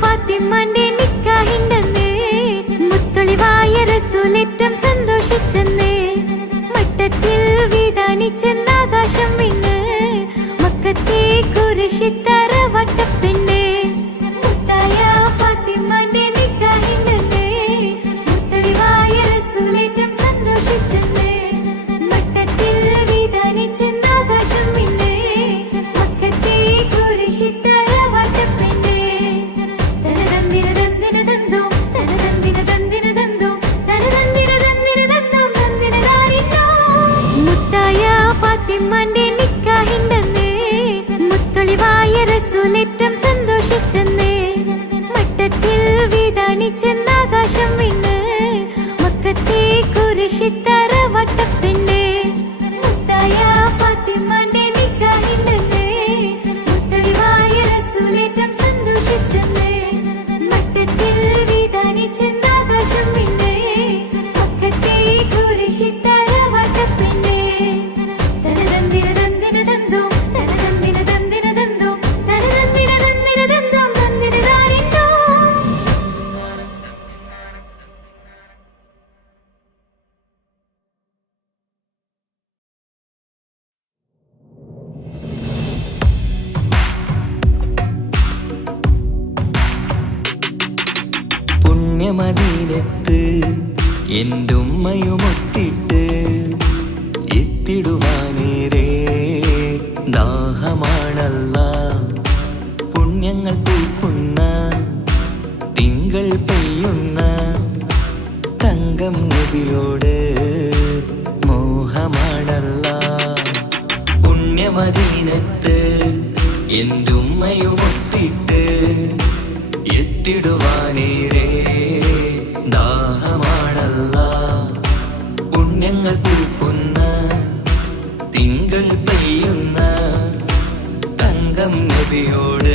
ഫാത്തിമാന്റെ നിക്കാഹിണ്ടെന്ന് മുത്തൊളിവായ റസൂലേറ്റം സന്തോഷിച്ചെന്ന് മട്ടത്തിൽ വിധാനിച്ചെന്നാകാശം വിണ്ണ് മക്കത്തെ കുരിശിത്തറ വട്ടപ്പെണ്ണ് മുത്തായ ഫാത്തിമാന്റെ നിക്കാഹിണ്ടെന്ന് മുത്തൊളിവായ റസൂലേറ്റം സന്തോഷിച്ചെന്ന് മട്ടത്തിൽ വിധാനിച്ചെന്നാകാശം വിണ്ണ് മക്കത്തെ കുരിശിത്തറ വട്ടപ്പെണ്ണ് തനതന്തിര തന്തിര തന്തോം തനതന്തിര തന്തിര തന്തോം തനതന്തിര തന്തിര തന്തോം തന്തിര താരിന്നോ മുത്തായ ഫാത്തിമാന്റെ നിക്കാഹിണ്ടെന്ന് മുത്തൊളിവായ റസൂലേറ്റം സന്തോഷിച്ചെന്ന് മട്ടത്തിൽ വിധാനിച്ചെന്നാകാശം വിണ്ണ് മക്കത്തെ കുരിശിത്തറ വട്ടപ്പെണ്ണ് മുത്തായ ഫാത്തിമാന്റെ നിക്കാഹിണ്ടെന്ന് മുത്തൊളിവായ റസൂലേറ്റം സന്തോഷിച്ചെന്ന് മട്ടത്തിൽ വിധാനിച്ചെന്നാകാശം വിണ്ണ് മക്കത്തെ കുരിശിത്തറ വട്ടപ്പെണ്ണ് തനതന്തിര തന്തിര തന്തോം തനതന്തിര തന്തിര തന്തോം തനതന്തിര തന്തിര തന്തോം തന്തിര താരിന്നോ പുണ്യമദീനത്ത് എന്റുമ്മയുമൊത്തിട്ട് എത്തിടുവാനേരേ ദാഹമാണല്ല പുണ്യങ്ങൾ പൂക്കുന്ന തിങ്കൾ പെയ്യുന്ന തങ്കം നബിയോട് മോഹമാണല്ല പുണ്യമദീനത്ത് എന്റുമ്മയുമൊത്തിട്ട് എത്തിടുവാനേരേ ദാഹമാണല്ല പുണ്യങ്ങൾ പൂക്കുന്ന തിങ്കൾ പെയ്യുന്ന തങ്കം നബിയോട്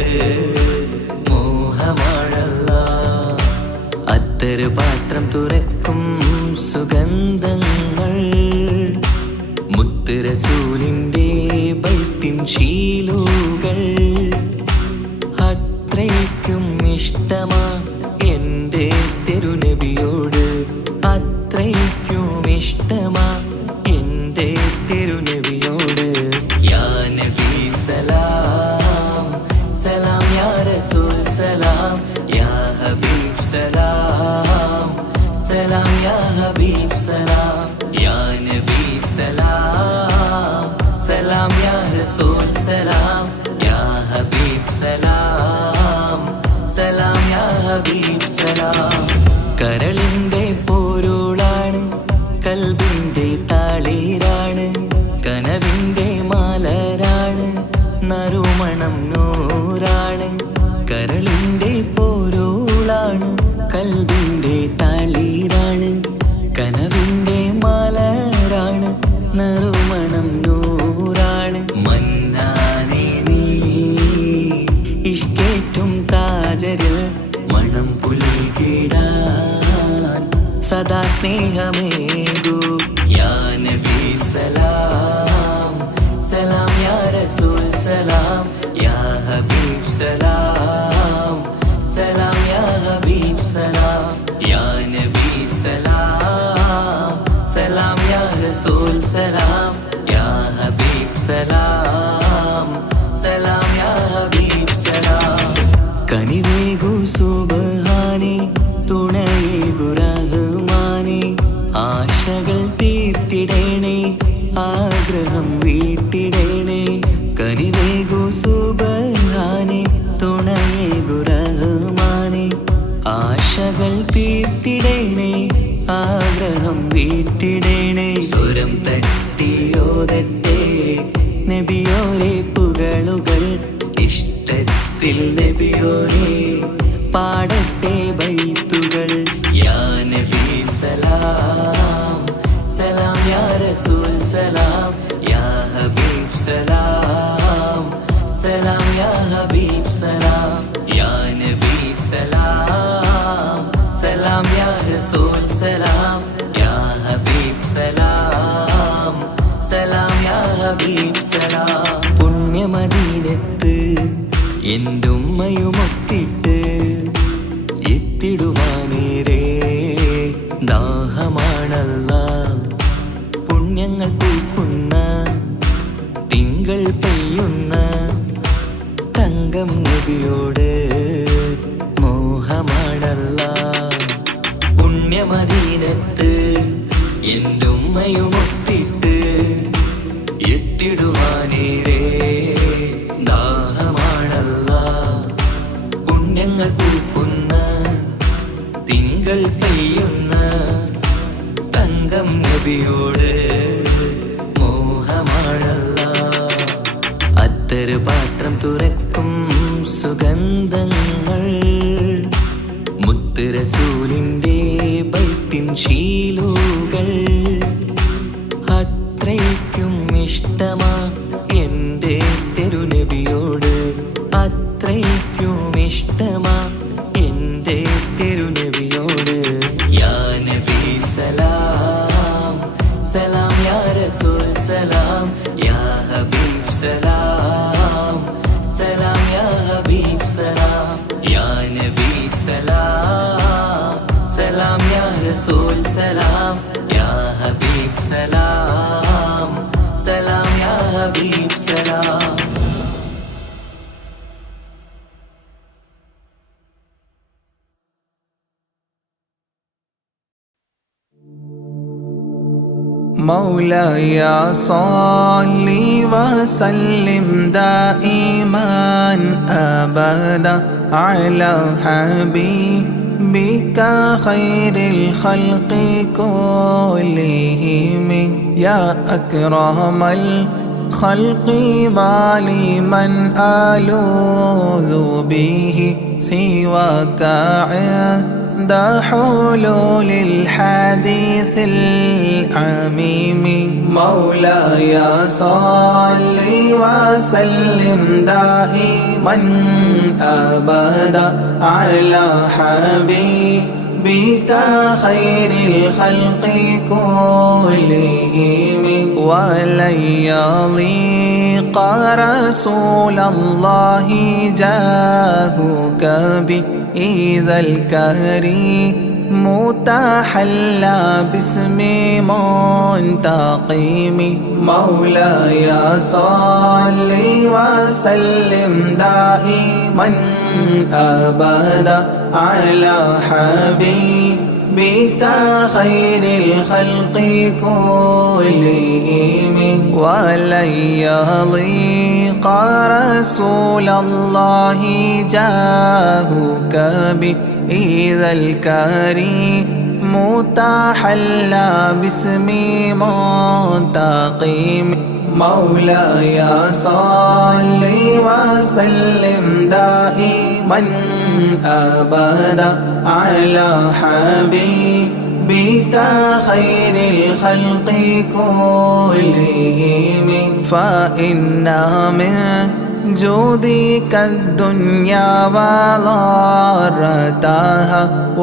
മോഹമാണല്ല അത്തര് പാത്രം തുറക്കും സുഗന്ധങ്ങൾ മുത്ത് റസൂലിന്റെ ബൈത്തിൻ ശീലുകൾ അത്രയ്ക്കും ഇഷ്ടമാ എൻ്റെ തിരുനബിയോട് അത്രയ്ക്കും ഇഷ്ടമാ എൻ്റെ തിരുനബിയോട് യാ നബി സലാം സലാം യാ റസൂൽ സലാം യാ ഹബീബ് സലാം സലാം യാ ഹബീബ് സലാം യാ നബി സലാം സലാം യാ റസൂൽ സലാം യാ ഹബീബ് സലാം സലാം യാ ഹബീബ് സലാം കരളിൻ്റെ പോരുളാണ് കൽബിൻ്റെ താളീരാണ് കനവിൻ്റെ മാലരാണ് നറുമണം നൂറാണ് കരളിൻ്റെ പോരുളാണ് കൽബിൻ്റെ താളീരാണ് കനവിൻ്റെ മാലരാണ് നറുമണം നൂറാണ് മന്നാനേ നീ ഇഷ്കേറ്റും താജരിൽ മണം പുൽകിടാൻ സദാ സ്നേഹമേകൂ യാ നബി സലാം സലാം യാ റസൂൽ സലാം യാ ഹബീബ് സലാം സലാം യാ ഹബീബ് സലാം യാ നബി സലാം സലാം യാ റസൂൽ സലാം യാ ഹബീബ് സലാം സലാം യാ ഹബീബ് സലാം കനിവേകു സുബ്ഹാനേ തുണയേകു റഹ്മാനേ ആശകൾ തീർത്തിടേണേ ആഗ്രഹം വീട്ടിടേണേ കനിവേകു സുബ്ഹാനേ തുണയേകു റഹ്മാനേ ആശകൾ തീർത്തിടേണേ ആഗ്രഹം വീട്ടിടേണേ സ്വരം തട്ടിയോതട്ടെ നബിയോരെ പുകളുകൾ ഇഷ്ടത്തിൽ നബിയോരെ പാടട്ടെ ബൈത്തുകൾ യാ നബി സലാം സലാം യാ റസൂൽ സലാം യാ ഹബീബ് സലാം സലാം യാ ഹബീബ് സലാം യാ നബി സലാം സലാം യാ റസൂൽ സലാം യാ ഹബീബ് സലാം സലാം യാ ഹബീബ് സലാം പുണ്യമദീനത്ത് എന്റുമ്മയുമൊത്തിട്ട് എത്തിടുവാനേരേ ദാഹമാണല്ലാ. പുണ്യങ്ങൾ പൂക്കുന്ന തിങ്കൾ പെയ്യുന്ന തങ്കം നബിയോട് മോഹമാണല്ലാ. പുണ്യമദീനത്ത് എൻ്റെ ഉമ്മയുമൊത്തിട്ട് എത്തിടുവാനേരേ ദാഹമാണല്ലാ. പുണ്യങ്ങൾ പൂക്കുന്ന തിങ്കൾ പെയ്യുന്ന തങ്കം നബിയോട് മോഹമാണല്ലാ. അത്തറ് പാത്രം തുറക്കും സുഗന്ധങ്ങൾ മുത്ത് റസൂലിൻ്റെ ബൈത്തിൻ ശീലുകൾ. അത്രയ്ക്കും ഇഷ്ടമാ എൻ്റെ തിരുനബിയോട്, അത്രയ്ക്കും ഇഷ്ടമാ എൻ്റെ തിരുനബിയോട്. യാ നബി സലാം സലാം, യാ റസൂൽ സലാം, യാ ഹബീബ് സലാം സലാം, യാ ഹബീബ് സലാം. യാ നബി സലാം സലാം, യാ റസൂൽ സലാം, യാ ഹബീബ് സലാം സലാം, യാ ഹബീബ് സലാം. مولاي صل وسلم دائما أبدا على حبيبك خير الخلق كلهم. يا أكرم الخلق ما لي من ألوذ به سواك عند حلول الحديث العميم. مولاي صل وسلم دائما أبدا على حبيبك خير الخلق كلهم. ولن يضيق رسول الله جاهك بإذا الكريم متحلى باسم منتقم. مولاي صل وسلم دائما أبدا على حبيبك خير الخلق كلهم. ولن يضيق رسول الله جاهك بإذا الكريم متحلى باسم منتقم. مولاي صل وسلم دائما أبدا على حبيبك خير الخلق كلهم. فإن من جودك الدنيا وضارتها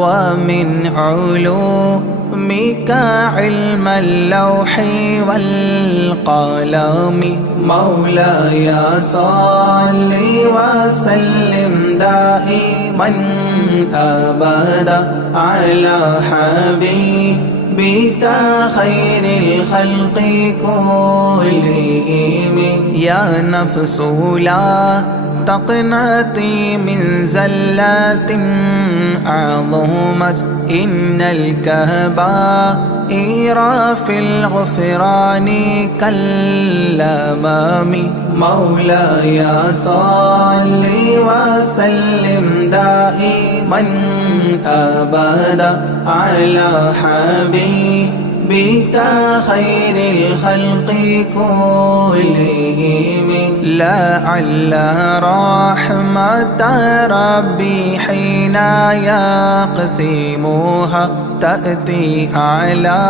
ومن علومك علم اللوح والقلم. مولاي صل وسلم دائما أبدا على حبيبك خير الخلق كلهم. يا نفس لا تقنطي من زلات عظمت إن الكبائر في الغفران كالأمام. مولاي صل وسلم دائما أبدا على حبيبك خير الخلق كلهم. لعل رحمة ربي حين يقسمها تأتي على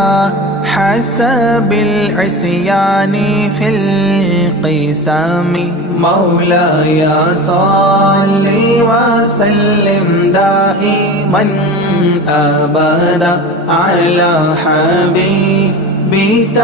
حسب العصيان في القسم. مولاي صل وسلم دائما أبدا على حبيبك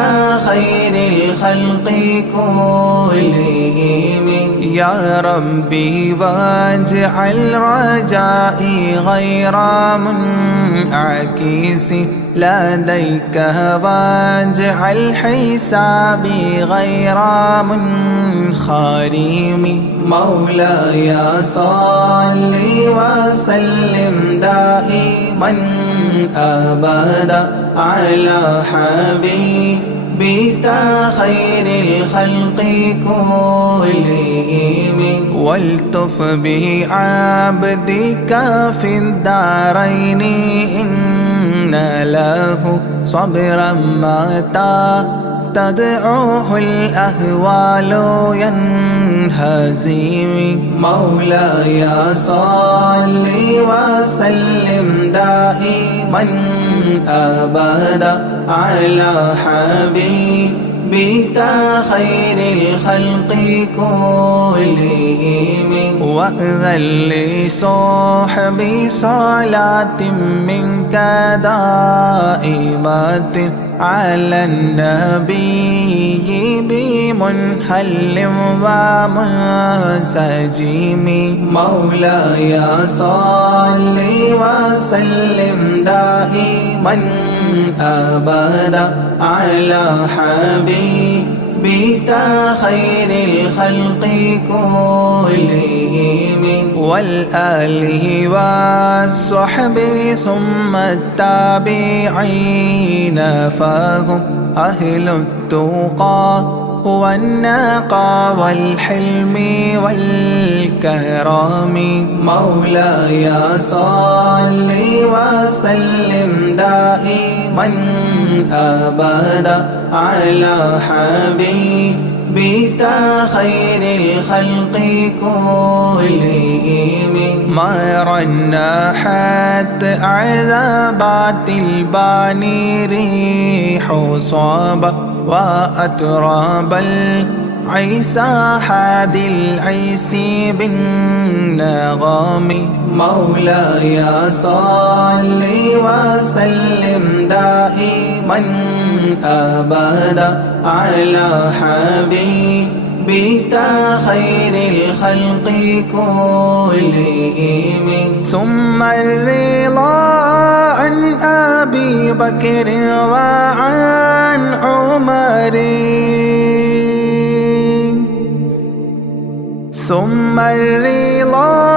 خير الخلق كلهم. يا ربي واجعل رجائي غير منعكس لديك واجعل حسابي غير منخرم مولاي صل وسلم دائما أبدا على حبيبك خير الخلق كلهم والتف بعبدك في الدارين إن له صبرا متى تدعوه الأهوال ينهزم مولاي صل وسلم دائما أبدا على حبيبك خير الخلق كلهم وأذن لصحبي صلاة منك دائمة على النبي بمنهل ومنسجم مولاي صل وسلم دائما أبدا على حبيبك خير الخلق كلهم والآله والصحب ثم التابعين فهم أهل التقى والنقى والحلم والكرم مولاي صل وسلم دائما أبدا على حبيبك خير الخلق كلهم مر الناحت عذابات الباني ريح صابة وأتراب العيسى حاد العيس بالنغم مولاي صل وسلم دائما أبدا على حبيبك خير الخلق كلهم ثم الرضا عن أبي بكر وعن عمر ثم الرضا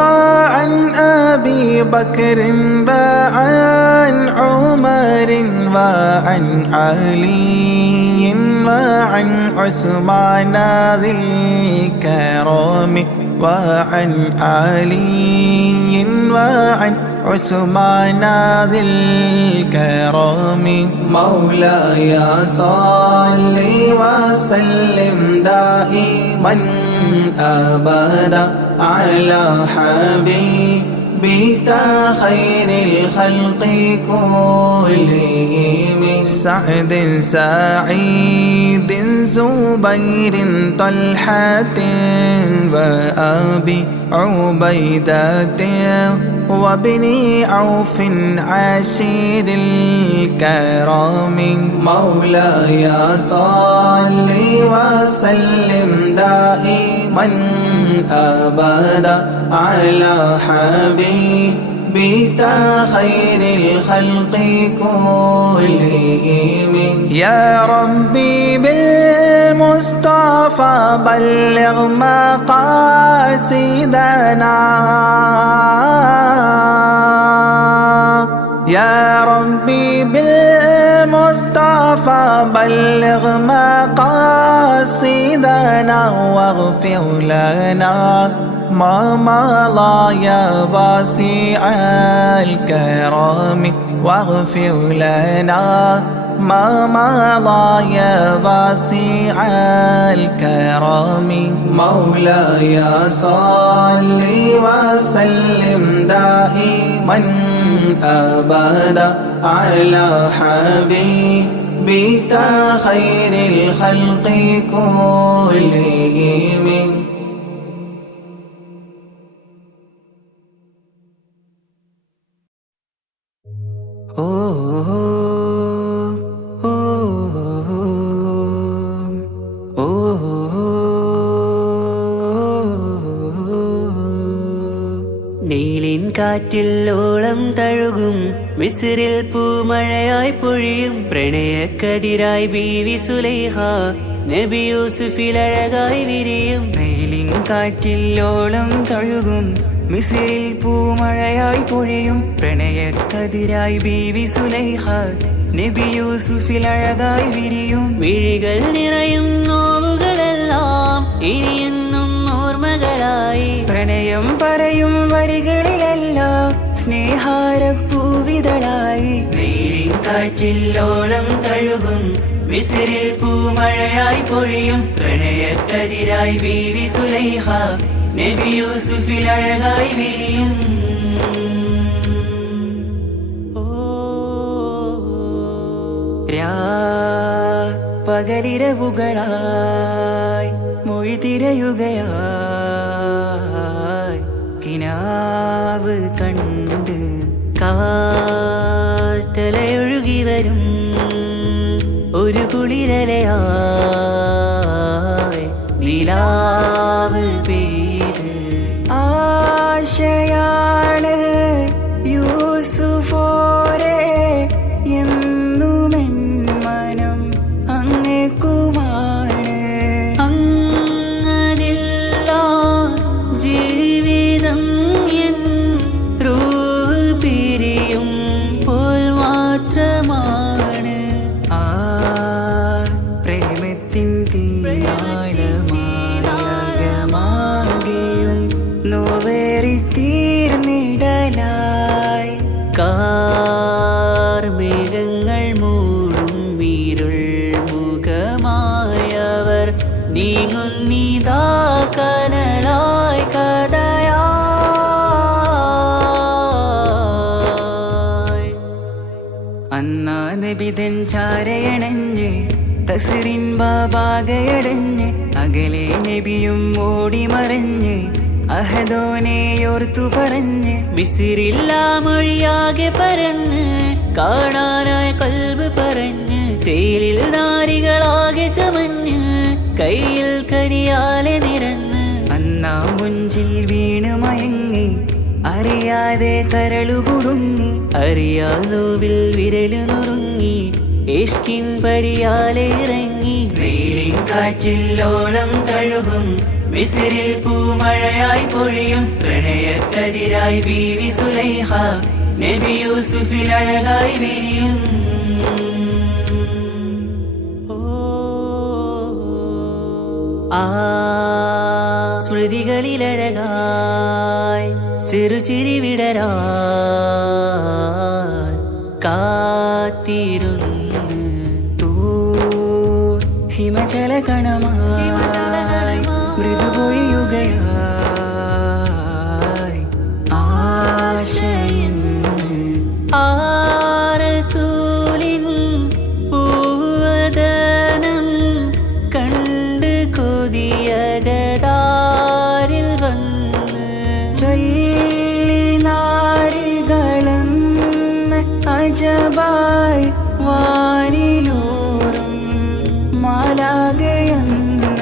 عن أبي بكر وعن عمر وعن علي وعن عثمان ذي الكرم وعن علي وعن عثمان ذي الكرم مولاي صل وسلم دائما أبدا على حبيبك خير الخلق كلهم سعد سعيد زبير طلحة وأبي عبيدة وابن عوف عشير الكرام مولاي صل وسلم دائما أبدا على حبيبك خير الخلق كلهم يا ربي بالمصطفى بلغ مقاصدنا يا ربي بالمصطفى بلغ مقاصدنا واغفر لنا ما مضى يا واسع الكرم واغفر لنا ما مضى يا واسع الكرم مولاي صل وسلم دائما أبدا على حبيبك خير الخلق كلهم കാറ്റിൽ ഓളം തഴുകും മിസ്രിൽ പൂമഴയായി പൊഴിയും പ്രണയക്കതിരായി ബീവി സുലൈഹ നബി യൂസുഫിൽ അഴകായി വിരിയും വെയിലിൻ കാറ്റിൽ ഓളം തഴുകും മിസ്രിൽ പൂമഴയായി പൊഴിയും പ്രണയക്കതിരായി ബീവി സുലൈഹ നബി യൂസുഫിൽ അഴകായി വിരിയും മിഴികൾ നിറയും നോവുകളെല്ലാം ഇനിയെന്നും ഓർമ്മകളായി പ്രണയം പറയും വരികളിലെല്ലാം സ്നേഹാരപ്പൂവിതളായി വെയിലിൻ കാറ്റിൽ ഓളം തഴുകും മിസ്രിൽ പൂമഴയായി പൊഴിയും പ്രണയക്കതിരായി ബീവി സുലൈഹ നബി യൂസുഫിൽ അഴകായി വിരിയും പകലിരവുകളായി മൊഴി തിരയുകയായി കിനാവ് കണ്ട് കാറ്റലയൊഴുകി വരും ഒരു കുളിരലയായി നിലാവ് പെയ്ത് ആശയാണ് യൂസുഫോരെ എന്നുമെൻ മനം അങ്ങേക്കുമാണ് അങ്ങനില്ല ജീവിതം എൻ റൂഹ് പിരിയും പോൽ മാത്രമാണ് ആ പ്രേമത്തിൻ തീരാളമാകമാകെയും നോവേറി തീർന്നിടലായി കാർമേഘങ്ങൾ മൂടും വീരുൾ മുഖമായവർ നീങ്ങുന്നിതാ കനലായി കഥയായി അന്നാ നബിതൻ ചാരയണഞ്ഞ് തസ്റിൻ ബാബാകയടഞ്ഞ് അകലെ നബിയും ഓടി മറഞ്ഞ് അഹദോനെയോർത്തു പറഞ്ഞ് മിസിറില്ല മൊഴിയാകെ പരന്ന് കാണാനായി കൽബ് പറഞ്ഞ് ചേലിൽ നാരികളാകെ ചമഞ്ഞ് കയ്യിൽ കരിയാലെ നിരന്ന് അന്നാ മുഞ്ചിൽ വീണ് മയങ്ങി അറിയാതെ കരളുകുടുങ്ങി അറിയാലോവിൽ വിരലു നുറുങ്ങി ഇഷ്കിൻ പടിയാലെ ഇറങ്ങി വെയിലിൻ കാറ്റിൽ ഓളം തഴുകും മിസ്രിൽ പൂമഴയായി പൊഴിയും പ്രണയക്കതിരായി ബീവി സുലൈഹ നബി യൂസുഫിൽ അഴകായി വിരിയും ആ സ്മൃതികളിലഴകായി ചെറുചിരി വിടരാ കാത്തിരുന്ന് ഹിമജല കണമായി മൃദുപൊഴിയുകയായി ആശയിന്ന് ആരസൂലിൻ പൂവദനം കണ്ട് കൊതിയകതാരിൽ വന്ന് ചൊല്ലി നാരികളെന്ന് അജബായി വാനിലൂറും മാലാകയെന്ന്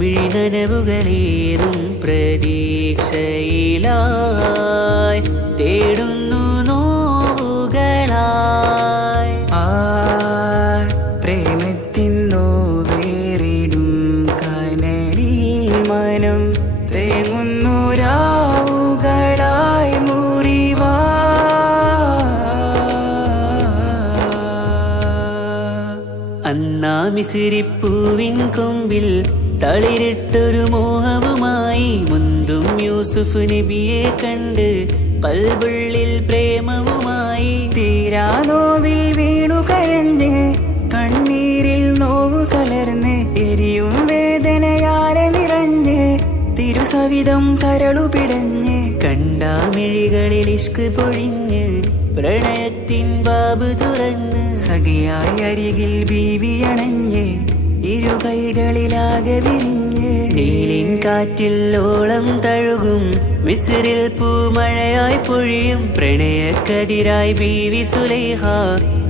മിഴിനനവുകളേറും പ്രതീക്ഷയിലായി തേടുന്നു നോവുകളായി ആ പ്രേമത്തിൻ നോവേറിടും കനലിൽ മനം തേങ്ങുന്നു രാവുകളായി മുറിവാ അന്നാ മിസിരിപ്പൂവിൻ കൊമ്പിൽ തളിരിട്ടൊരു മോഹവുമായി മുന്തും യൂസുഫ് നബിയെ കണ്ട് കൽബുള്ളിൽ പ്രേമവുമായി തീരാ നോവിൽ വീണു കരഞ്ഞ് കണ്ണീരിൽ നോവ് കലർന്ന് എരിയും വേദനയാലെ നിറഞ്ഞ് തിരുസവിധം കരളു പിടഞ്ഞ് കണ്ടാമിഴികളിൽ ഇഷ്ക് പൊഴിഞ്ഞ് പ്രണയത്തിൻ ബാബ് തുറന്ന് സഖിയായി അരികിൽ ബീവി അണഞ്ഞ് ഇരു കൈകളിലാകെ വിരിഞ്ഞ് നീലിൻ കാറ്റിൽ ഓളം തഴുകും മിസ്രിൽ പൂമഴയായി പൊഴിയും പ്രണയക്കതിരായി ബീവി സുലൈഹ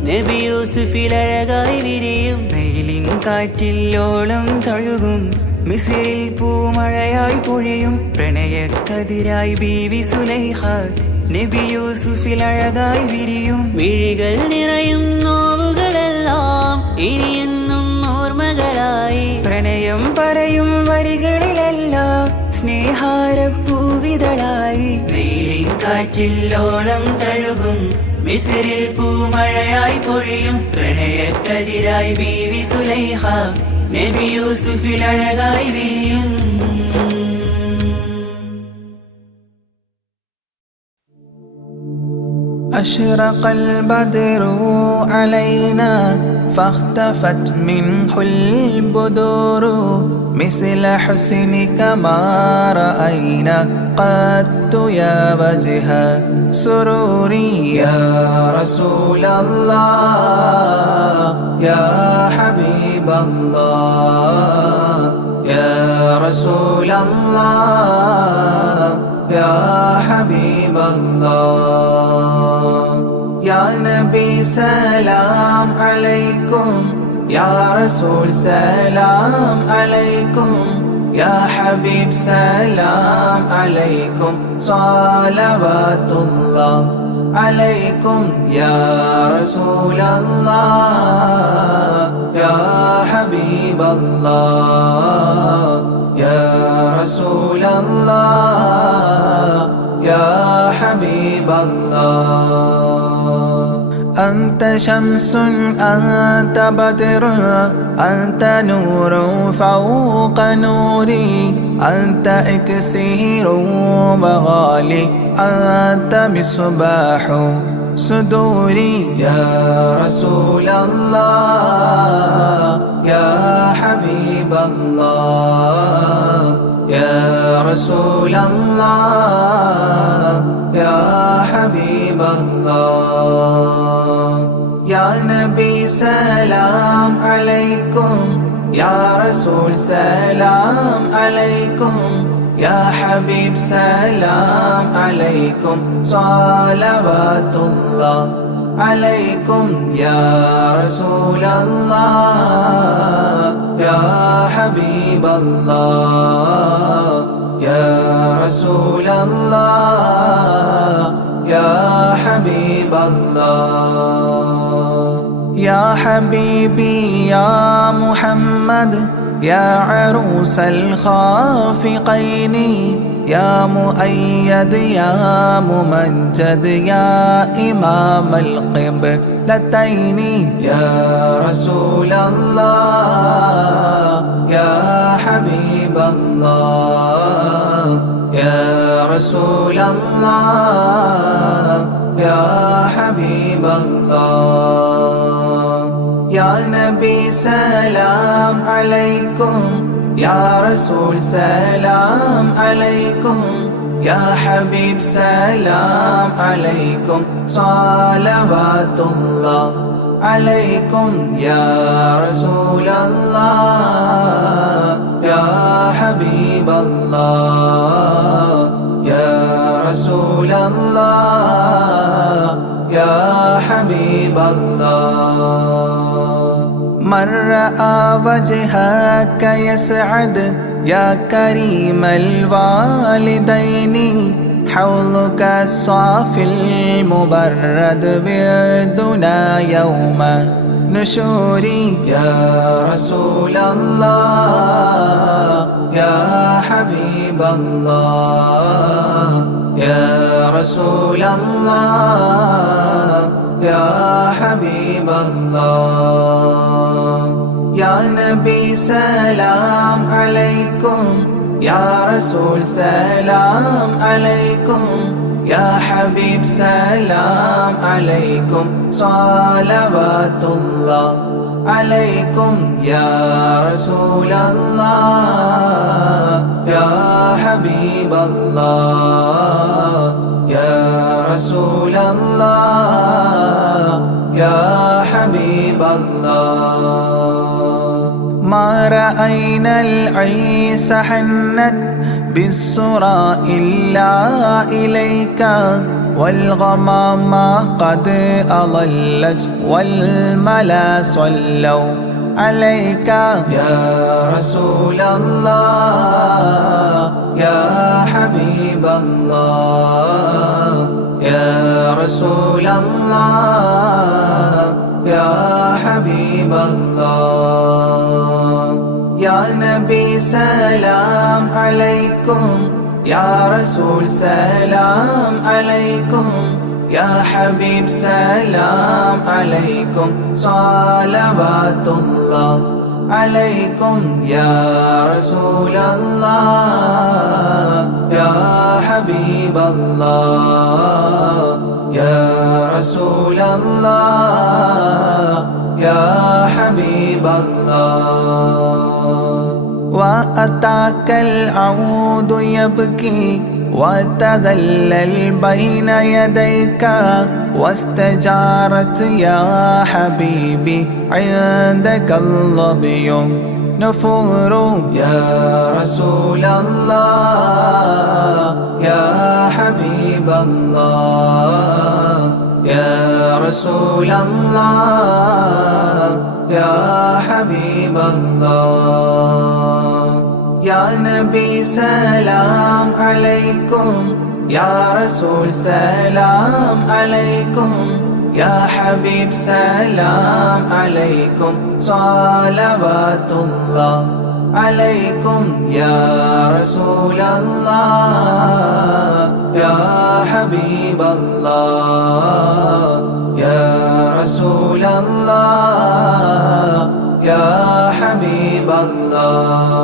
നബി യൂസുഫിൽ അഴകായി വിരിയും വെയിലിൻ കാറ്റിൽ ഓളം തഴുകും മിസ്രിൽ പൂമഴയായി പൊഴിയും പ്രണയക്കതിരായി ബീവി സുലൈഹ നബി യൂസുഫിൽ അഴകായി വിരിയും മിഴികൾ നിറയും നോവുകളെല്ലാം ഇനിയെന്നും ഓർമ്മകളായി പ്രണയം പറയും വരികളിലെല്ലാം സ്നേഹാരപ്പൂവിതളായി വെയിലിൻ കാറ്റില്ലോളം തഴുകും മിസ്രിൽ പൂമഴയായി പൊഴിയും പ്രണയക്കതിരായി ബീവി സുലൈഹ നബി യൂസുഫിൽ അഴകായി വിരിയും أشرق البدر علينا فاختفت منه البدور مثل حسنك ما رأينا قدت يا وجه سروري يا رسول الله يا حبيب الله يا رسول الله يا حبيب الله يا نبي سلام عليكم يا رسول سلام عليكم يا حبيب سلام عليكم صلوات الله عليكم يا رسول الله يا حبيب الله يا رسول الله يا حبيب الله أنت شمس أنت بدر أنت نور فوق نوري أنت إكسير وغالي أنت مصباح صدوري يا رسول الله يا حبيب الله يا رسول الله يا حبيب الله يا نبي سلام عليكم يا رسول سلام عليكم يا حبيب سلام عليكم صلوات الله عليكم يا رسول الله يا حبيب الله يا رسول الله يا حبيب الله يا حبيبي يا محمد يا عروس الخافقين يا مؤيد يا ممجد يا إمام القبلتين يا رسول الله يا حبيب الله يا رسول الله يا حبيب الله يا نبي سلام عليكم يا رسول سلام عليكم يا حبيب سلام عليكم صلوات الله عليكم يا رسول الله يا حبيب الله يا رسول الله يا حبيب الله من رأى وجهك يسعد يا كريم الوالدين حوضك الصافي المبرد بردنا يوم نشوري يا رسول الله يا حبيب الله يا رسول الله يا حبيب الله يا نبي سلام عليكم يا رسول سلام عليكم يا حبيب سلام عليكم صلوات الله عليكم يا رسول الله يا حبيب الله يا رسول الله يا حبيب الله ما رأينا العيس حنت بالسرى إلا إليك والغمام قد أضلت والملا صلوا عليك يا رسول الله يا حبيب الله يا رسول الله يا حبيب الله يا نبي سلام عليكم يا رسول سلام عليكم يا حبيب سلام عليكم صلوات الله عليكم يا رسول الله يا حبيب الله يا رسول الله يا حبيب الله وأتاك العود يبكي وتذلل بين يديك واستجارت يا حبيبي عندك الظبي نفور يا رسول الله يا حبيب الله يا رسول الله يا حبيب الله يا نبي سلام عليكم يا رسول سلام عليكم يا حبيب سلام عليكم صلوات الله عليكم يا رسول الله يا حبيب الله يا رسول الله يا حبيب الله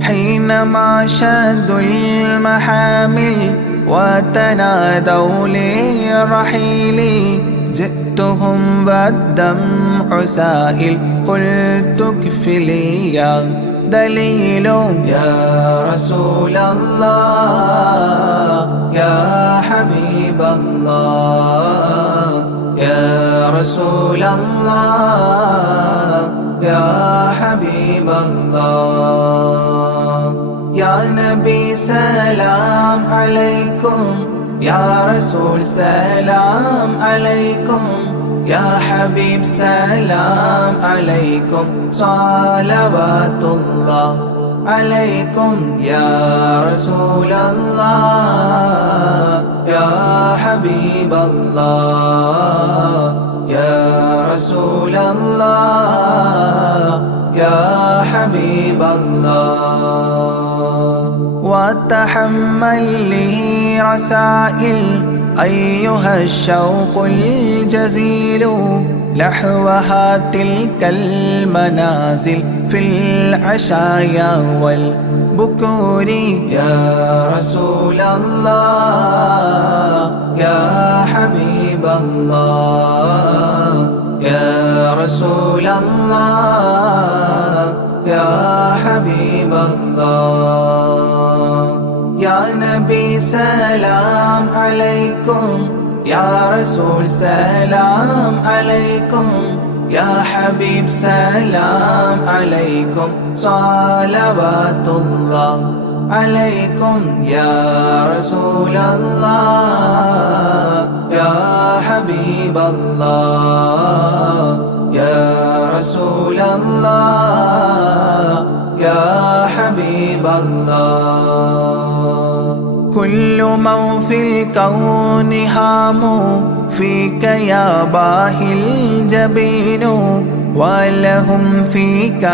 حينما شدوا المحامل وتنادوا لرحيلي جئتهم والدمع سائل قلت اكفلي يا دليل يا رسول الله يا حبيب الله يا رسول الله يا حبيب الله يا نبي سلام عليكم يا رسول سلام عليكم يا حبيب سلام عليكم صلوات الله عليكم يا رسول الله يا حبيب الله يا رسول الله يا حبيب الله وتحمل لي رسائل أيها الشوق الجزيل نحوها تلك المنازل في العشايا والبكور يا رسول الله يا حبيب الله يا رسول الله يا حبيب الله يا نبي سلام عليكم يا رسول سلام عليكم يا حبيب سلام عليكم صلوات الله عليكم يا رسول الله يا حبيب الله يا رسول الله يا حبيب الله كل من في الكون هام فيك يا باهي الجبين ولهم فيك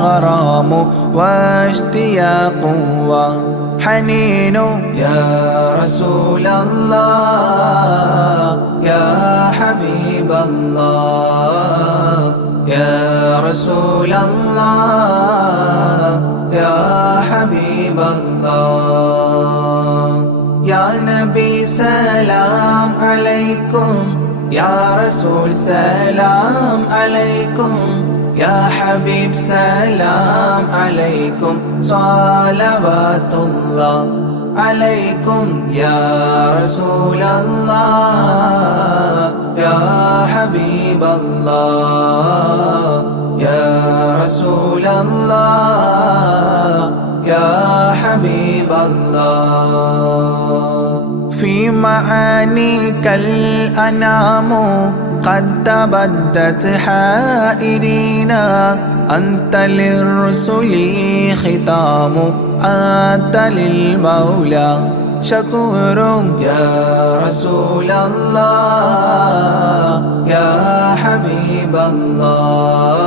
غرام واشتياق وحنين يا رسول الله يا حبيب الله يا رسول الله يا حبيب الله يا نبي سلام عليكم يا رسول سلام عليكم يا حبيب سلام عليكم صلوات الله عليكم يا رسول الله يا حبيب الله يا رسول الله يا حبيب الله في معانيك الأنام قد تبدت حائرينا أنت للرسل ختام أنت للمولى شكور يا رسول الله يا حبيب الله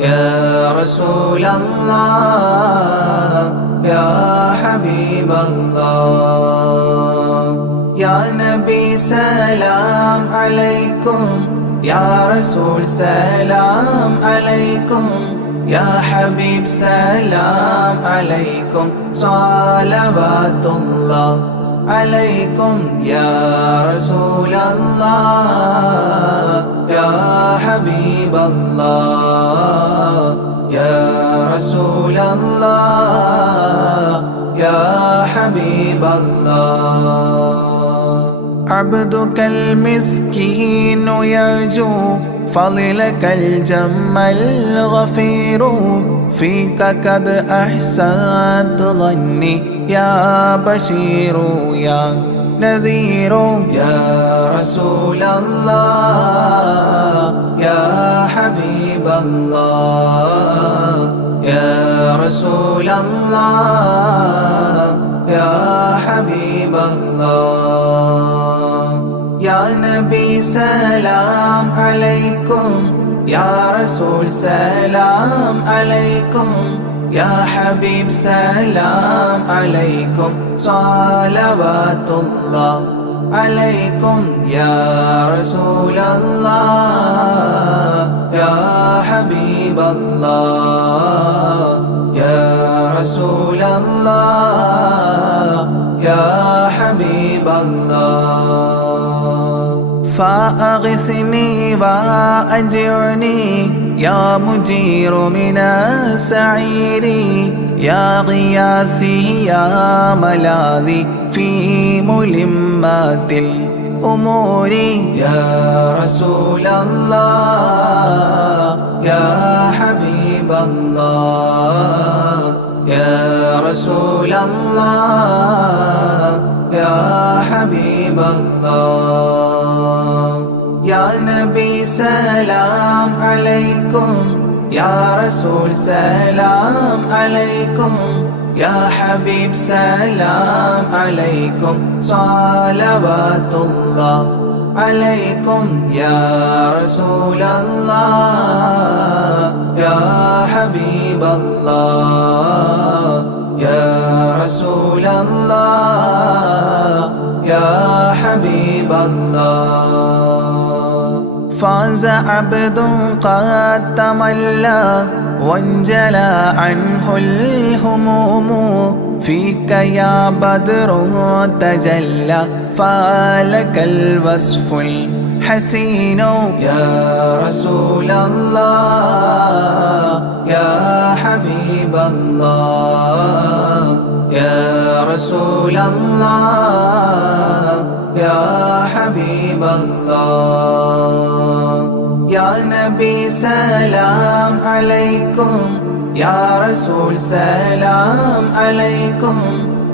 يا رسول الله يا حبيب الله يا نبي سلام عليكم يا رسول سلام عليكم يا حبيب سلام عليكم صلوات الله عليكم يا رسول الله يا حبيب الله يا رسول الله يا حبيب الله عبدك المسكين يرجو فضلك الجم الغفير فيك قد أحسنت ظني يا بشير يا نذير يا رسول الله يا حبيب الله يا رسول الله يا حبيب الله يا نبي سلام عليكم يا رسول سلام عليكم يا حبيب سلام عليكم صلوات الله عليكم يا رسول الله يا حبيب الله يا رسول الله يا حبيب الله فأغثني وأجرني يا مجير من السعير يا غياثي يا ملاذي في ملمات الأمور يا رسول الله يا حبيب الله يا رسول الله يا حبيب الله يا نبي سلام عليكم يا رسول سلام عليكم يا حبيب سلام عليكم صلوات الله عليكم يا رسول الله يا حبيب الله يا رسول الله يا حبيب الله فاز عبد قد تملى وانجلى عنه الهموم فيك يا بدر تجلى فلك الوصف الحسين يا رسول الله يا حبيب الله يا رسول الله يا حبيب الله يا نبي سلام عليكم يا رسول سلام عليكم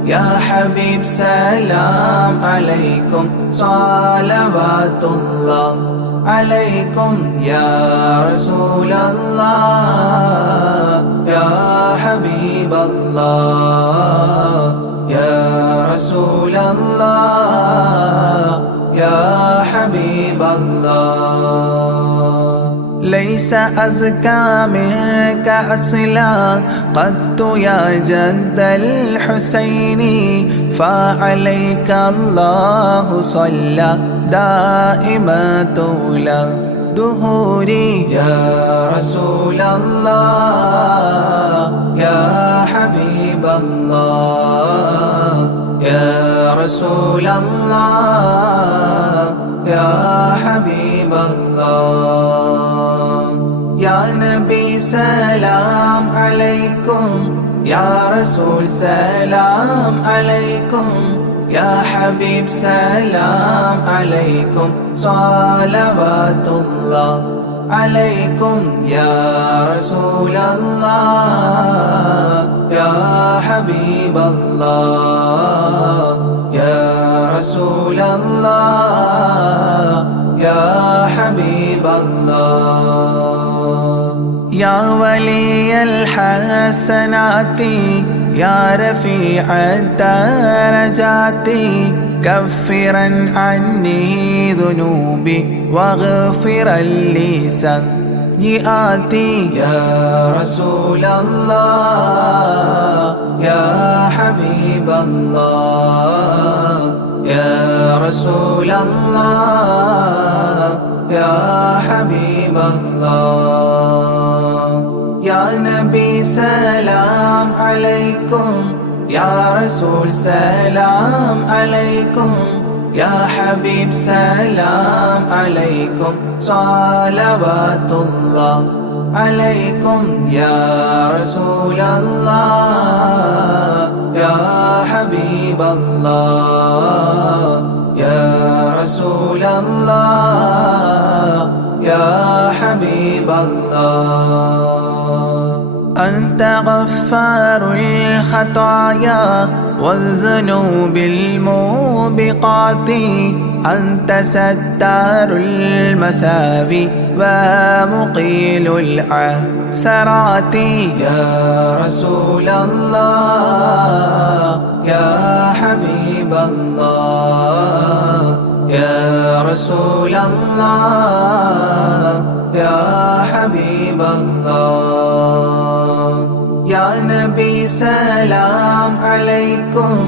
يا حبيب سلام عليكم صلوات الله عليكم يا رسول الله يا حبيب الله يا رسول الله يا حبيب الله ليس أزكى منك أصلا قدت يا جد الحسين فعليك الله صلى دائما طول دهوري يا رسول الله يا حبيب الله يا رسول الله يا حبيب الله يا نبي سلام عليكم يا رسول سلام عليكم يا حبيب سلام عليكم صلوات الله عليكم يا رسول الله يا حبيب الله يا رسول الله يا حبيب الله يا ولي الحسنات يا رفيع الدرجات كفرا عني ذنوبي واغفرا لي سيئاتي يا رسول الله يا حبيب الله يا رسول الله يا حبيب الله يا نبي سلام عليكم يا رسول سلام عليكم يا حبيب سلام عليكم صلوات الله عليكم يا رسول الله يا حبيب الله يا رسول الله يا حبيب الله أنت غفار الخطايا والذنوب الموبقات أنت ستار المساوي ومقيل العثرات يا رسول الله يا حبيب الله يا رسول الله يا حبيب الله يا نبي سلام عليكم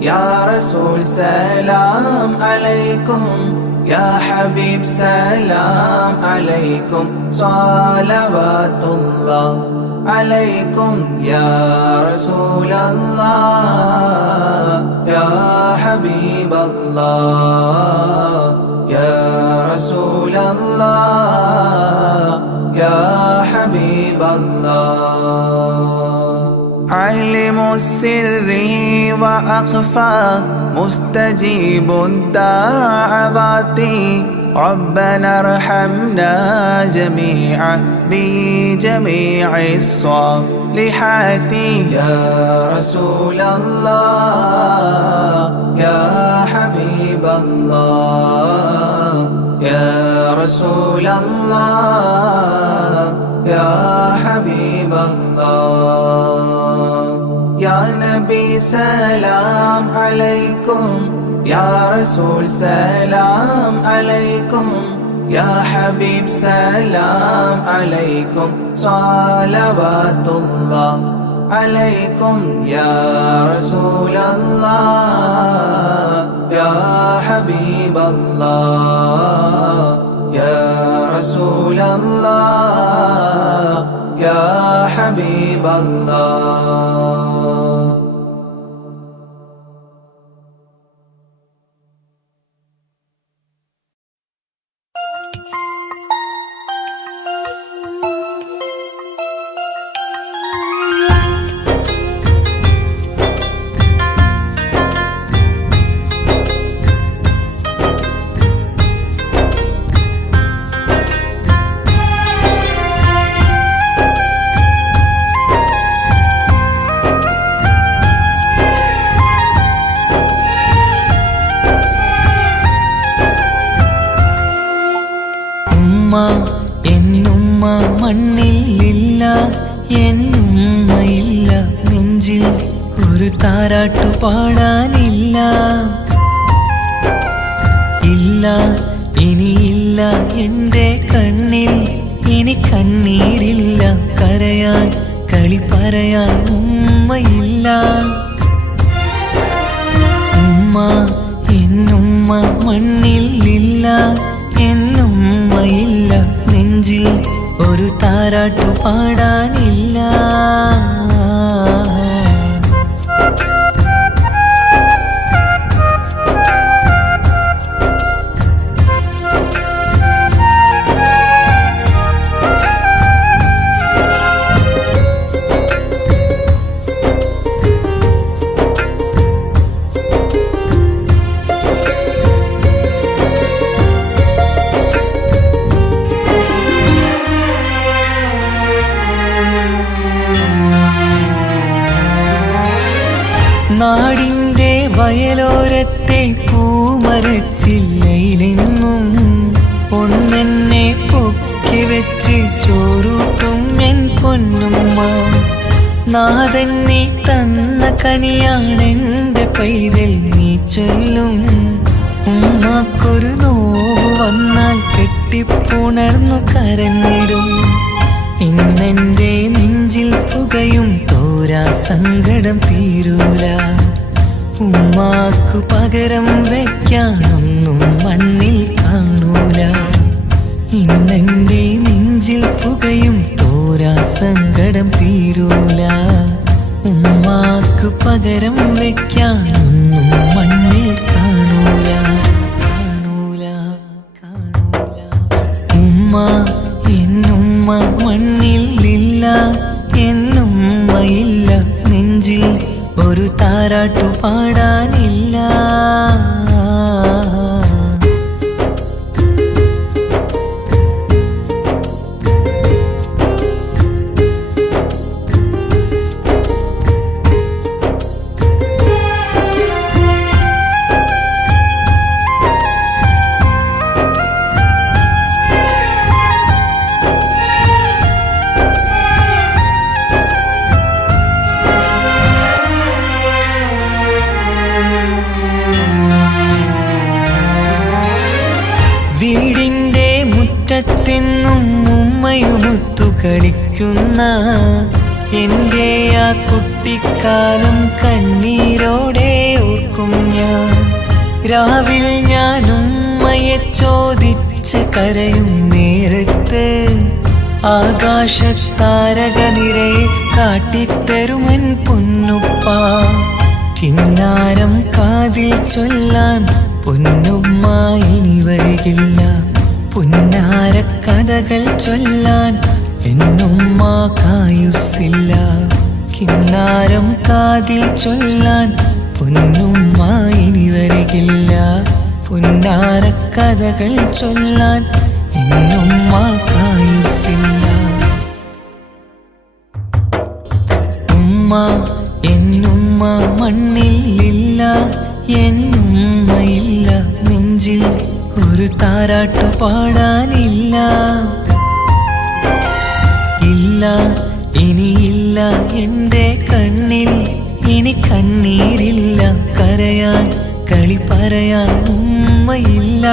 يا رسول سلام عليكم يا حبيب سلام عليكم صلوات الله عليكم يا رسول الله يا حبيب الله يا رسول الله يا حبيب الله علم السر وأخفى مستجيب الدعوات ربنا ارحمنا جميعا بجميع الصالحات يا رسول الله يا حبيب الله يا رسول الله يا حبيب الله يا نبي سلام عليكم يا رسول سلام عليكم يا حبيب سلام عليكم صلوات الله عليكم يا رسول الله يا حبيب الله يا رسول الله يا حبيب الله എന്നുമ്മ മണ്ണിലില്ല എന്നുമ്മയില്ല നെഞ്ചിൽ ഒരു താരാട്ടു പാടാനില്ല ഇല്ല ഇനിയില്ല എൻ്റെ കണ്ണിൽ ഇനി കണ്ണീരില്ല കരയാൻ കളി പറയാൻ ഉമ്മയില്ല ഉമ്മ എന്നുമ്മ മണ്ണിലില്ല എന്നുമ്മയില്ല നെഞ്ചിൽ ഒരു താരാട്ടു പാടാനില്ല നാടിൻ്റെ വയലോരത്തെ പൂമരച്ചില്ലയിലെന്നും വെച്ച് ചോറൂട്ടും എൻ പൊന്നുമ്മ. നാഥൻ നീ തന്ന കനിയാണെൻ്റെ പൈതൽ നീ ചൊല്ലും. ഉമ്മാക്കൊരു നോവ് വന്നാൽ കെട്ടിപ്പുണർന്നു കരഞ്ഞിടും. ഇന്നെൻ്റെ നെഞ്ചിൽ പുകയും തോരാ സങ്കടം തീരൂല. ഉമ്മാക്കു പകരം വയ്ക്കാനൊന്നും മണ്ണിൽ കാണൂല. ഇന്നെൻ്റെ നെഞ്ചിൽ പുകയും തോരാ സങ്കടം തീരൂല. ഉമ്മാക്കു പകരം വയ്ക്കാനൊന്നും മണ്ണിൽ കാണൂല. കാണൂല കാണൂല. ഉമ്മ എന്നുമ്മ മണ്ണിലില്ല, എന്നുമ്മയില്ല നെഞ്ചിൽ ഒരു താരാട്ടു പാടാനില്ല. വീടിൻ്റെ മുറ്റത്തെന്നും ഉമ്മയുമൊത്തു കളിക്കുന്ന എൻ്റെ ആ കുട്ടിക്കാലം കണ്ണീരോടെ ഓർക്കും ഞാൻ. രാവിൽ ഞാൻ ഉമ്മയെ ചോദിച്ച് കരയും നേരത്ത് ആകാശത്താരക നിറയെ കാട്ടിത്തരുമൻ പൊന്നുപ്പ. കിന്നാരം കാതിൽ ചൊല്ലാൻ പൊന്നുമ്മ ഇനി വരികില്ല. പുന്നാര കഥകൾ ചൊല്ലാൻ എന്നുമ്മ കായുസ്സില്ല. കിന്നാരം കാതിൽ ചൊല്ലാൻ പൊന്നുമ്മ ഇനി വരികില്ല. പുന്നാര കഥകൾ ചൊല്ലാൻ എന്നുമ്മ കായുസ്സില്ല. ഉമ്മ എന്നുമ്മ മണ്ണിലില്ല, എന്നുമ്മയില്ല നെഞ്ചിൽ ഒരു താരാട്ടു പാടാനില്ല. ഇല്ല ഇനിയില്ല എൻ്റെ കണ്ണിൽ ഇനി കണ്ണീരില്ല. കരയാൻ കളി പറയാൻ ഉമ്മയില്ല.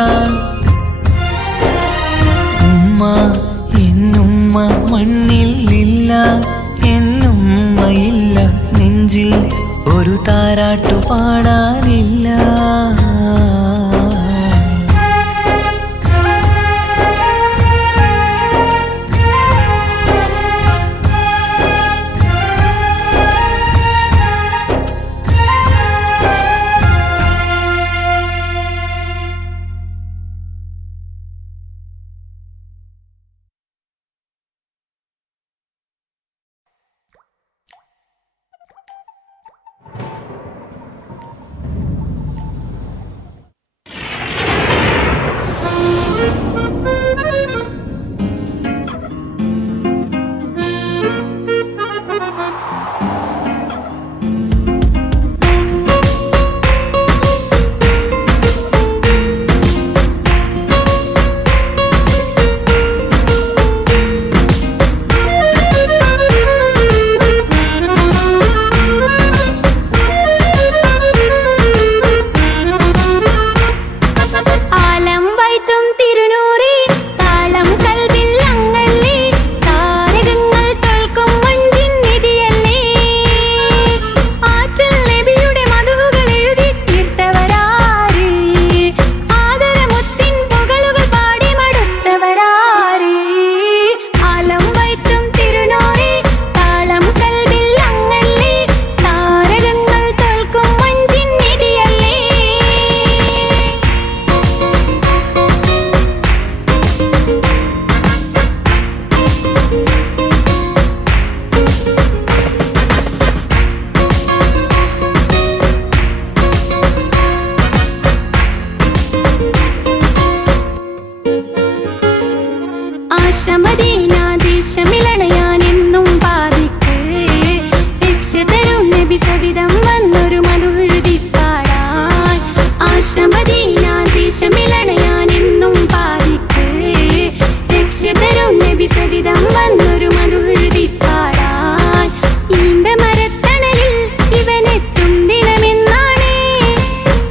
ഉമ്മ എന്നുമ്മ മണ്ണിലില്ല, എന്നുമ്മയില്ല നെഞ്ചിൽ ഒരു താരാട്ടു പാടാനില്ല. ആശമദീനാദേശമിലണയാനെന്നും പാതിക്ക് രക്ഷതരും സവിധം വന്നൊരു മധുഹൃതി പാടാൻ ഈന്റെ മരത്തണലിൽ ഇവനെത്തും ദിനമെന്നാണ്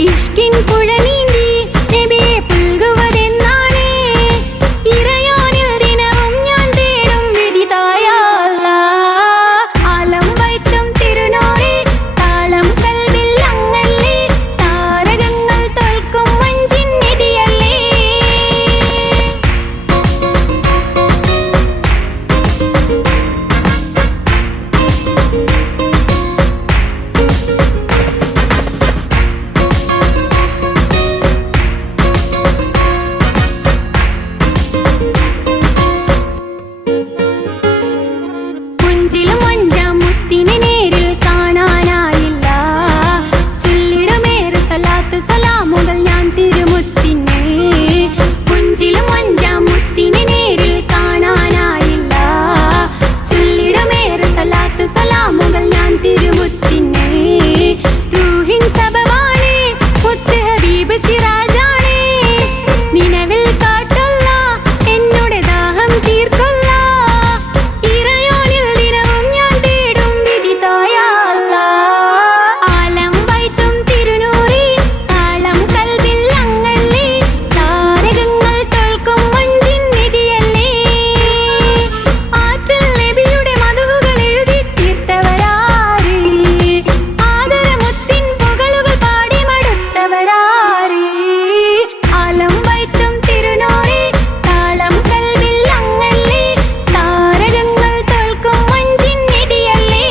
ഇഷ്കിൻ പുഴ നീന്തി നബിയെ പുൽകുവതെന്നാണ് ഇറയോനിൽ ദിനവും ഞാൻ തേടും വിധിതായ അല്ലാഹ് ആലം വൈത്തും തിരുനൂറി താളം കൽവിൽ അങ്ങല്ലേ താരകങ്ങൾ തോൽക്കും മഞ്ചിൻ നിധിയല്ലേ മുഞ്ചിലും മഞ്ചാം മുത്തിനെ നേരിൽ കാണാനായില്ല ചൊല്ലിടുമേറെ സലാത്ത് സലാമുകൾ ഞാൻ തിരുമുത്തിനെ മുഞ്ചിലും മഞ്ചാം മുത്തിനെ നേരിൽ കാണാനായില്ല ചൊല്ലിടുമേറെ സലാത്ത് സലാമുകൾ ഞാൻ തിരുമുത്തിനെ റൂഹിൻ സബവാണ് മുത്ത് ഹബീബ് സിറാജാണ് നിലവിൽ കാട്ടല്ല എന്നോട് ദാഹം തീർക്കൊല്ല ഇറയോനിൽ ദിനവും ഞാൻ തേടും വിധിതായ അല്ലാഹ് ആലം വൈത്തും തിരുനൂറി താളം കൽവിൽ അങ്ങല്ലേ താരകങ്ങൾ തോൽക്കും മഞ്ചിൻ നിധിയല്ലേ ആറ്റൽ നബിയുടെ മധുഹുകൾ എഴുതി തീർത്തവരാര് ആദരമുത്തിൻ പുകളുകൾ പാടി മടുത്തവരാര് ആലം വൈത്തും തിരുനൂറി താളം കൽവിൽ അങ്ങല്ലേ താരകങ്ങൾ തോൽക്കും മഞ്ചിൻ നിധിയല്ലേ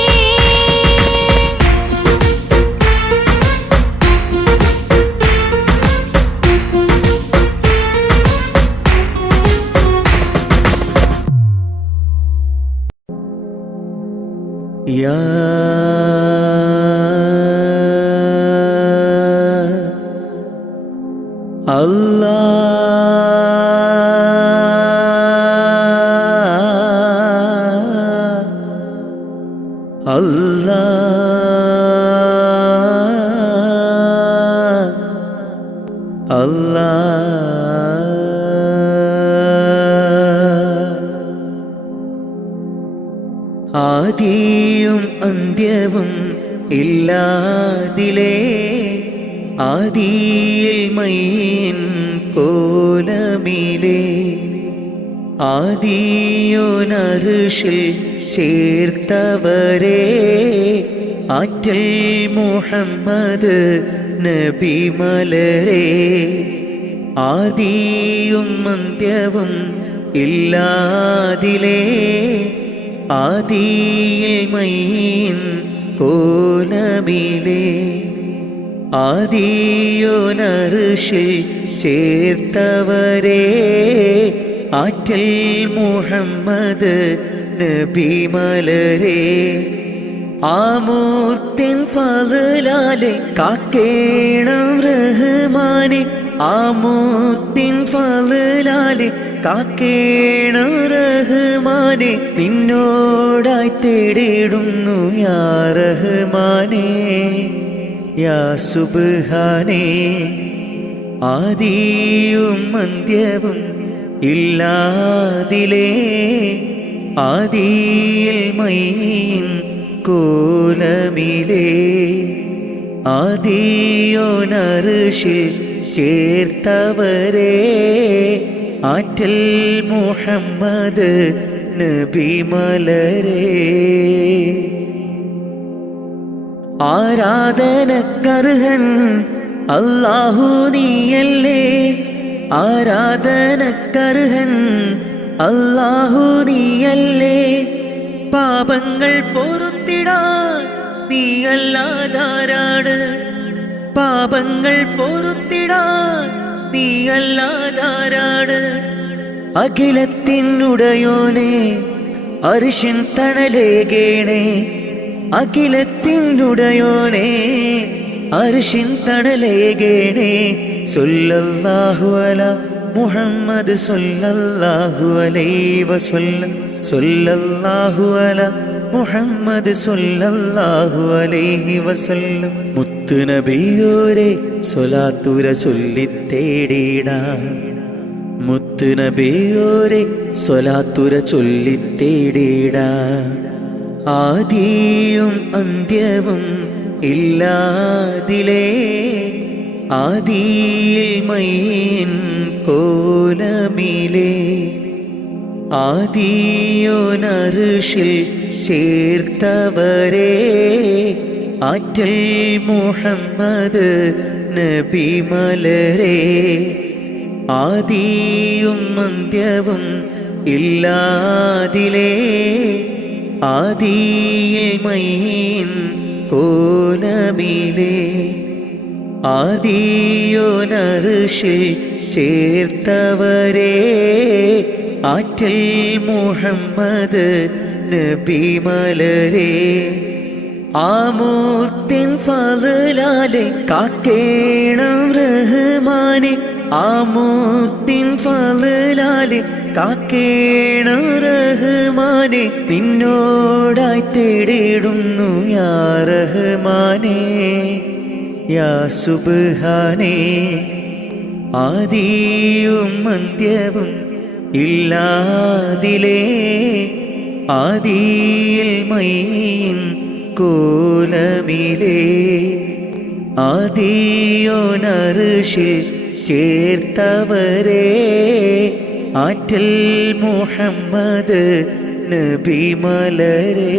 യാ ആദിയും അന്ത്യവും ഇല്ലാതിലേ ആദിയിൽ മൈൻ കോലമിലേ ആദിയോനർഷിൽ ചേർത്തവരേ ആറ്റൽ മുഹമ്മദ് നബി മലരേ ആദിയും അന്ത്യവും ഇല്ലാതിലേ ആദിയിൽ മൈൻ കോലമിലേ ആദിയോനർഷിൽ ചേർത്തവരേ ആറ്റൽ മുഹമ്മദ് നബി മലരേ ആമൂത്തിൻ ഫളലാലെ കാക്കേണം റഹ്മാനെ ആമൂത്തിൻ ഫളലാലെ കാക്കേണം റഹ്മാനെ നിന്നോടായി തേടിടുന്നു യാ റഹ്മാനെ യാ സുബ്ഹാനേ ആദിയും അന്ത്യവും ഇല്ലാതിലേ ആദിയിൽ മൈൻ കോലമിലേ ആദിയോനർഷിൽ ചേർത്തവരേ ആറ്റൽ മുഹമ്മദ് നബി മലരേ ആരാധനക്കർഹൻ അല്ലാഹു നീയല്ലേ ആരാധനക്കർഹൻ അല്ലാഹു നീയല്ലേ പാപങ്ങൾ പൊറുത്തിടാൻ നീയല്ലാതാരാണ് പാപങ്ങൾ പൊറുത്തിടാൻ നീയല്ലാതാരാണ് അഖിലത്തിനുടയോനെ അർശിൻ തണലേകേണേ അഖിലത്തിനുടയോനെ അർശിൻ തണലേകേണേ സല്ലല്ലാഹു അലാ മുഹമ്മദ് സല്ലല്ലാഹു അലൈഹി വസല്ലം സല്ലല്ലാഹു അലാ മുഹമ്മദ് സല്ലല്ലാഹു അലൈഹി വസല്ലം മുത്ത് നബിയോരെ സ്വലാത്തുര ചൊല്ലി തേടിടാം മുത്ത് നബിയോരെ സ്വലാത്തുര ചൊല്ലിത്തേടിട. ആദിയും അന്ത്യവും ഇല്ലാതിലേ ആദിയിൽ മൈൻ കോലമിലേ ആദിയോനർഷിൽ ചേർത്തവരേ ആറ്റൽ മുഹമ്മദ് നബി മലരേ. ആദിയും അന്ത്യവും ഇല്ലാതിലേ ആദിയിൽ മൈൻ കോലമിലേ ആദിയോനർഷിൽ ചേർത്തവരേ ആറ്റൽ മുഹമ്മദ് നബി മലരേ. ആമൂത്തിൻ ഫളലാലെ കാക്കേണം റഹ്മാനെ ആമൂത്തിൻ ഫളലാലെ കാക്കേണം റഹ്മാനെ നിന്നോടായി തേടിടുന്നു യാ റഹ്മാനേ യാ സുബ്ഹാനേ. ആദിയും അന്ത്യവും ഇല്ലാതിലേ ആദിയിൽ മൈൻ കോലമിലേ ആദിയോനർഷിൽ ചേർത്തവരേ ആറ്റൽ മുഹമ്മദ് നബി മലരേ.